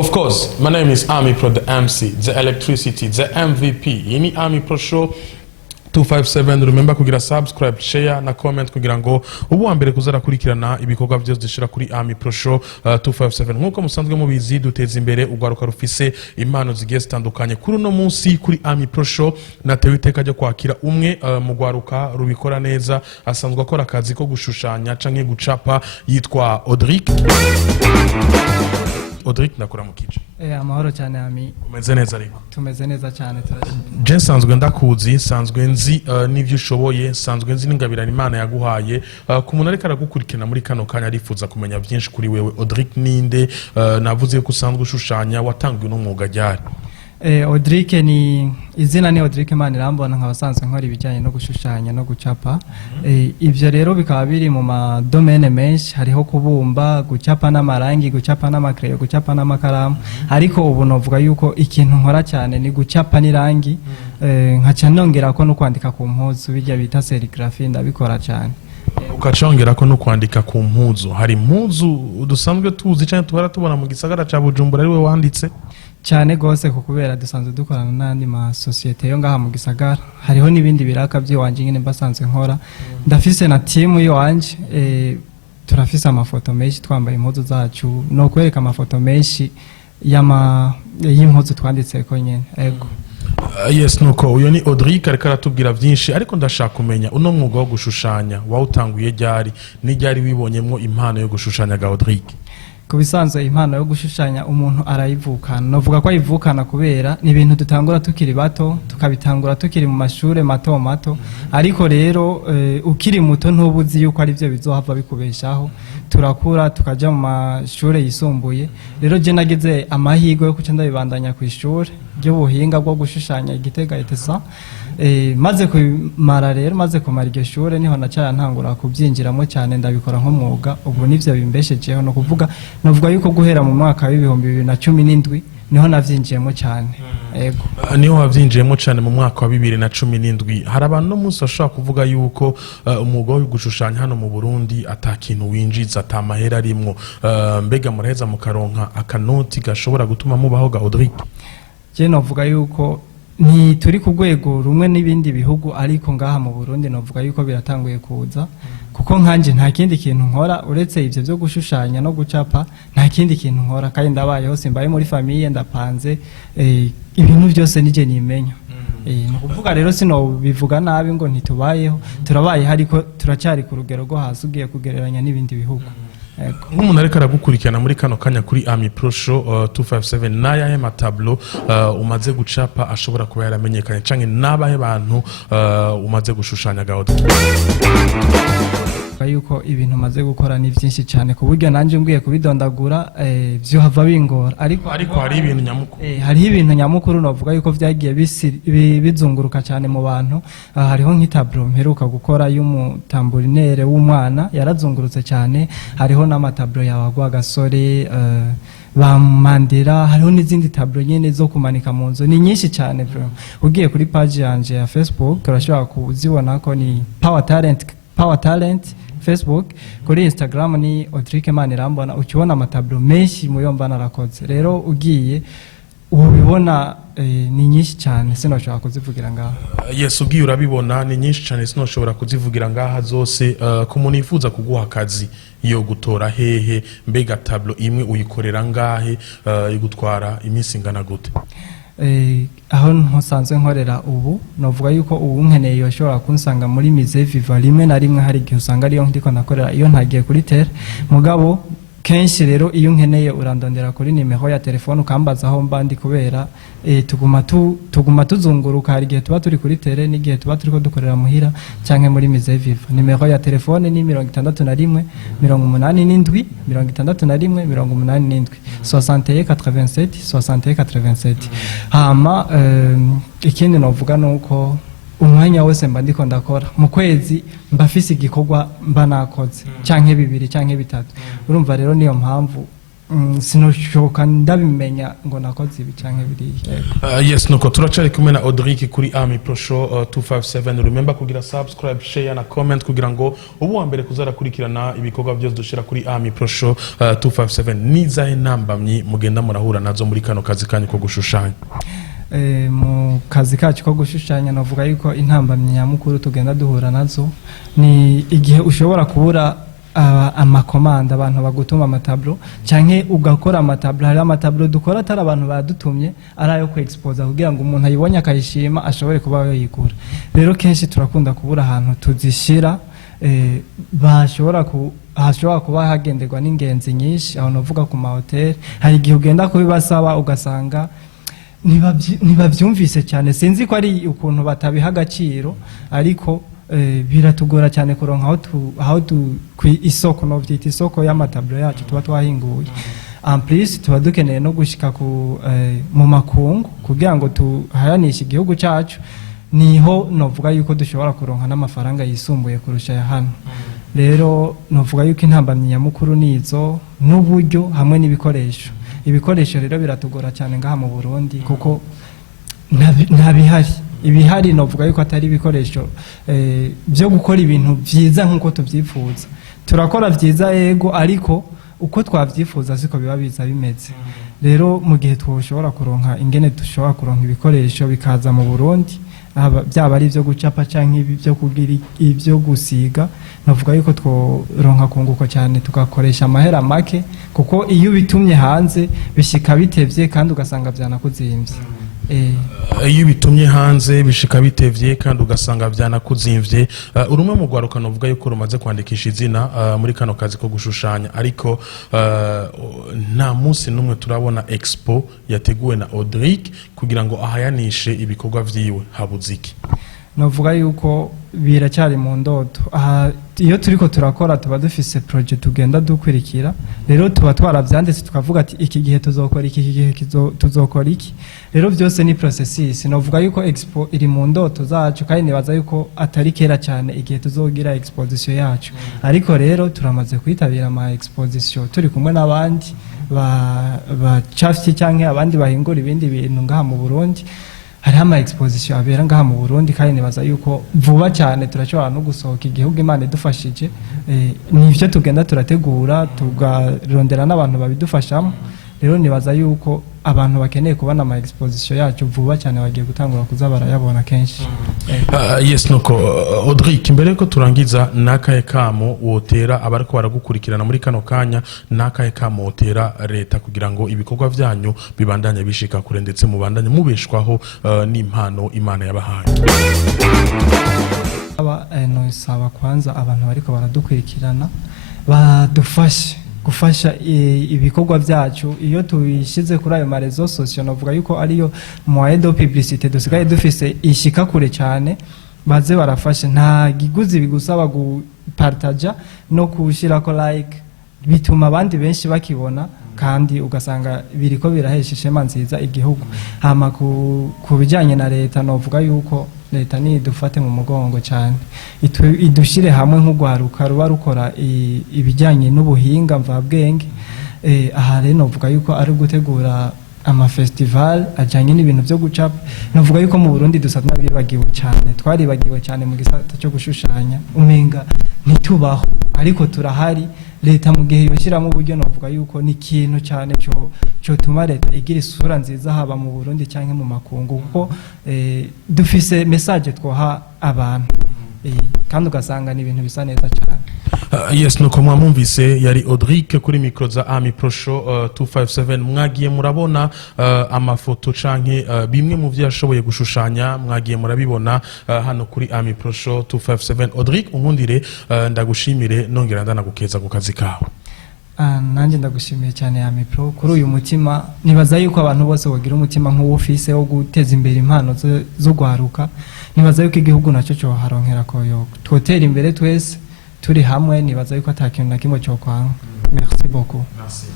Of course, my name is Amipro, the MC, the electricity, the MVP. Ini Amipro Show257. Remember kugira subscribe, share na comment kugira ngo ubu wa mbere kuzara kurikirana ibikorwa byose dushira kuri Amipro Show257. Nkuko musanzwe mubizi duteza imbere ugwaruka rufise impano zigiye zitandukanye. Kuri no munsi kuri Amipro Show natewe iteka ryo kwakira umwe mu gwaruka rubikora neza, asanzwe akora akazi ko gushushanya canke gucapa, yitwa Audrick. Audrick nakora mu kice. Amahoro cyane ami. Umeze neza ariko. Tumeze neza cyane turashimye. Je sanzwe ndakuzi, sanzwe nzi n'ivyo ushoboye, sanzwe nzi n'ingabirana Imana yaguhaye. Ku muntu ariko aragukurikirana muri kano kanya arifuza kumenya byinshi kuri wewe. Audrick ninde? Navuze ko usanzwe ushushanya, watangiye n'umwuga ryari? Audrick ni izina ni Audrick Manirambona, nkabasanzwe nkora ibijyanye no gushushanya no gucapa. Ivyo rero bikaba biri mu madomene menshi, hariho kubumba, gucapa n'amarangi, gucapa n'amakreyo, gucapa n'amakaramu. Ariko ubu novuga yuko ikintu nkora cyane ni gucapa n'irangi, nkaca nongera ko no kwandika ku mpuzu bijya bita serigraphy, ndabikora cyane. Ukacongera ko no kwandika ku mpuzu. Hari impuzu dusanzwe tuzi cyane tubara tubona mu gisagara ca Bujumbura ari we wanditse cyane gose ko kubera dusanzwe dukorana n'andi ma societe yo ngaha mu gisagara. Hariho nibindi biraka by'iwanje nyine mbasanzwe nkora, ndafise na team y'wanje, turafise amafoto menshi twambaye impuzu zacu, no kwereka amafoto menshi y'impuzu twanditse ko nyene. Ego yes, nuko uyo ni Audrick ariko aratubwira byinshi, ariko ndashaka kumenya uno mwuga wo gushushanya wawutanguye ryari, ni ryari wibonyemwo impano yo gushushanya ga Audrick? Kubisanzwe impano yo gushushanya umuntu arayivukana, novuga ko ayivukana kubera ni ibintu dutangura tukiri bato, tukabitangura tukiri mu mashure mato mato, ariko rero ukiri muto ntubuzi yuko ari byo bizohava bikubeshaho. Turakura tukaja mu mashure yisumbuye, rero je nagize amahirwe yo kuca ndabibandanya ku ishure ry'ubuhinga bwo gushushanya Igitega etesa. Maze kumara rero, maze kumara iryo shure niho nacara ntangura kubyinjiramo cyane, ndabikora nk'umwuga. Ubu nivyo bimbeshejeho, no kuvuga novuga yuko guhera mu mwaka wa 2017 niho navyinjiyemo cyane. Ego niho wavyinjiyemo cyane mu mwaka wa 2017. Hari abantu no munsi ashobora kuvuga yuko umwuga wo gushushanya hano mu Burundi atakintu winjiza, atamahera arimwo. Mbega muraheza mukaronka akanoti gashobora gutuma mubaho ga Audrick? Je novuga yuko ni turi ku rwego rumwe n'ibindi bihugu, ariko ngaha mu Burundi novuga yuko biratanguye kuza, kuko nkanje nta kindi kintu nkora uretse ivyo byo gushushanya no gucapa. Nta kindi kintu nkora, kandi ndabayeho, simbaye muri famille, ndapanze, ibintu byose nije nimenya. Nukuvuga rero sino bivuga nabi ngo ntitubayeho, turabaye, ariko turacyari ku rugero rwo hasi ugiye kugereranya n'ibindi bihugu. Nk'umuntu ariko aragukurikirana muri kano kanya kuri Amipro Show257, n'ayahe matablo umaze gucapa ashobora kuba yaramenyekanye, canke n'abahe bantu umaze gushushanya ga Audrick? Yuko ibintu maze gukora ni byinshi cyane ku buryo nanje mbwiye kubidondagura byo hava bingora, ariko hari ibintu nyamukuru. Hari ibintu nyamukuru novuga yuko byagiye bizunguruka cyane mu bantu. Hariho nk'itablo mperuka gukora y'umutamburinere w'umwana, yarazungurutse cyane. Hariho n'amatablo y'abagwa gasore, bamandira. Hariho n'izindi tablo nyene zo kumanika mu nzu, ni nyinshi cyane bro. Ugiye kuri page yanje ya Facebook urashobora kuzibona ko ni Power Talent Facebook, kuri Instagram ni Audrick Manirambona, ukibona amatablo menshi muyomba narakoze. Rero ugiye ubibona ni nyinshi cyane, sinoshobora kuzivugira ngaha. Yes, ugiye urabibona ni nyinshi cyane, sinoshobora kuzivugira ngaha zose. Ku muntu yifuza kuguha akazi yo gutora hehe, mbega tablo imwe uyikorera ngahe, igutwara iminsi ingana gute? Aho nsanzwe nkorera ubu novuga yuko ubu nkeneye yoshobora kunsanga muri Musée Vivant, rimwe na rimwe hari igihe usanga ariyo ndiko nakorera iyo ntagiye kuri terre. Mugabo kenshi rero iyo nkeneye urandondera kuri nimero ya telefone ukambaza aho mbandi, kubera tuguma tuzunguruka. Hari igihe tuba turi kuri terre, n'igihe tuba turiko dukorera muhira canke muri Musée Vivant. Nimero ya telefone ni 61 87 61 87 61 87. Hama ikindi novuga nuko umwanya wose mba ndiko ndakora mu kwezi mbafise igikorwa mba nakoze canke 2 canke 3. Urumva rero niyo mpamvu sinoshoka ndabimenya ngo nakoze ibi canke biriya. Yes, nuko turacari kumwe na Audrick kuri Amipro Show257. Remember kugira subscribe, share na comment kugira ngo ubu wa mbere kuzara kurikirana ibikorwa byose dushira kuri Amipro Show257. Nizahe ntambamyi mugenda murahura nazo muri kano kazi kanyu ko gushushanya? Mu kazi kacu ko gushushanya navuga yuko intambamyi nyamukuru tugenda duhura nazo ni igihe ushobora kubura amakomanda abantu bagutuma amatablo canke ugakora amatablo. Hari amatablo dukora atari abantu badutumye arayo ku expose kugira ngo umuntu ayibonye akayishima ashobore kuba yayigura. Rero kenshi turakunda kubura ahantu tuzishira hashobora kuba hagenderwa n'ingenzi nyinshi aho novuga ku mahoteli. Hari igihe ugenda kubibasaba ugasanga ntibabyumvise cyane, sinzi ko ari ukuntu batabiha agaciro, ariko biratugora cyane kuronka aho ku isoko no byita isoko y'amatablo yacu tuba twahinguye. En plus tuba dukeneye no gushika mu makungu kugira ngo tuhayanishe igihugu cyacu, niho novuga yuko dushobora kuronka n'amafaranga yisumbuye kurusha ya hano. Rero novuga yuko intambamyi nyamukuru nizo n'uburyo hamwe n'ibikoresho. Ibikoresho rero biratugora cyane ngaha mu Burundi kuko ntabihari. Ibihari novuga yuko atari ibikoresho byo gukora ibintu byiza nkuko tubyifuza. Turakora byiza yego, ariko uko twavyifuza siko biba biza bimeze. Rero mu gihe twoshobora kuronka ingene dushobora kuronka ibikoresho bikaza mu Burundi, byaba ari byo gucapa canke ibyo kugira ibyo gusiga, navuga yuko tworonka kunguko cyane tugakoresha amahera make, kuko iyo bitumye hanze bishika bitevye kandi ugasanga byanakuzimbye. Iyo bitumye hanze bishika bitevye kandi ugasanga byanakuzimvye. Urumwe mu gwaruka novuga yuko rumaze kwandikisha izina muri kano kazi ko gushushanya, ariko nta munsi numwe turabona expo yateguwe na Audrick kugira ngo ahayanishe ibikorwa vyiwe. Habuziki novuga yuko biracyari mu ndoto. Iyo turiko turakora tuba dufise project tugenda dukurikira, rero tuba twaravyanditse tukavuga ati iki gihe tuzokora iki gihe tuzokora iki. Rero byose ni processes. Novuga yuko expo iri mu ndoto zacu kandi nibaza yuko atari kera cyane igihe tuzogira exposition yacu, ariko rero turamaze kwitabira ama exposition turi kumwe n'abandi ba chafti canke abandi bahingura ibindi bintu ngaha mu Burundi. Hari ama exposition abera ngaha mu Burundi kandi nibaza yuko vuba cyane turashobora no gusohoka igihugu Imana idufashije. Nivyo tugenda turategura tugarondera n'abantu babidufashamo. Rero nibaza yuko abantu bakeneye kubana ama exposition yacu vuba cyane bagiye gutangura kuza barayabona kenshi. Yes, nuko Audrick, mbere ko turangiza nakaye kamo wotera abariko baragukurikirana muri kano kanya, nakaye kamo wotera leta kugira ngo ibikorwa vyanyu bibandanye bishika kure ndetse mubandanye mubeshwaho n'impano Imana yabahaye? No saba kwanza abantu bariko baradukurikirana badufashe gufasha ibikorwa byacu. Iyo tubishize kuri ayo marezo social novuga yuko ariyo moyen de publicité dusigaye dufise ishika kure cyane, baze barafashe. Nta giguzi bigusaba gupartager no kushira ko like, bituma abandi benshi bakibona kandi ugasanga biriko birahesha ishema nziza igihugu. Hama ku bijanye na leta novuga yuko leta ni dufate mu mugongo cyane, idushire hamwe nk'ugwaruka ruba rukora ibijyanye n'ubuhinga mvabwenge. Aha rero novuga yuko ari gutegura ama festival ajyanye n'ibintu byo gucapa. Novuga yuko mu Burundi dusatna bibagiwe cyane, twaribagiwe cyane mu gisata cyo gushushanya, umenga ntitubaho, ariko turahari. Leta mu gihe yoshiramo uburyo novuga yuko ni ikintu cyane cyo tuma leta igira isura nziza haba mu Burundi cyangwa mu makungu, kuko dufise message twoha abantu kandi ugasanga ni ibintu bisa neza cyane. Yes, nuko mwamumvise yari Audrick kuri micro za Amipro Show257. Mwagiye murabona amafoto canke bimwe mu byo yashoboye gushushanya, mwagiye murabibona hano kuri Amipro Show257. Audrick, unkundire ndagushimire nongera ndanagukeza ku kazi kawe. Nanjye ndagushimiye cyane Amipro kuri uyu mutima. Nibaza yuko abantu bose bagira umutima nk'Ufise wo guteza imbere impano zo gwaruka. Nibaza yuko igihugu nacyo cyo haronkera koyo twotera imbere twese turi hamwe. Nibaza yuko atakintu na kimwe cyo kwanga. Merci beaucoup. Merci.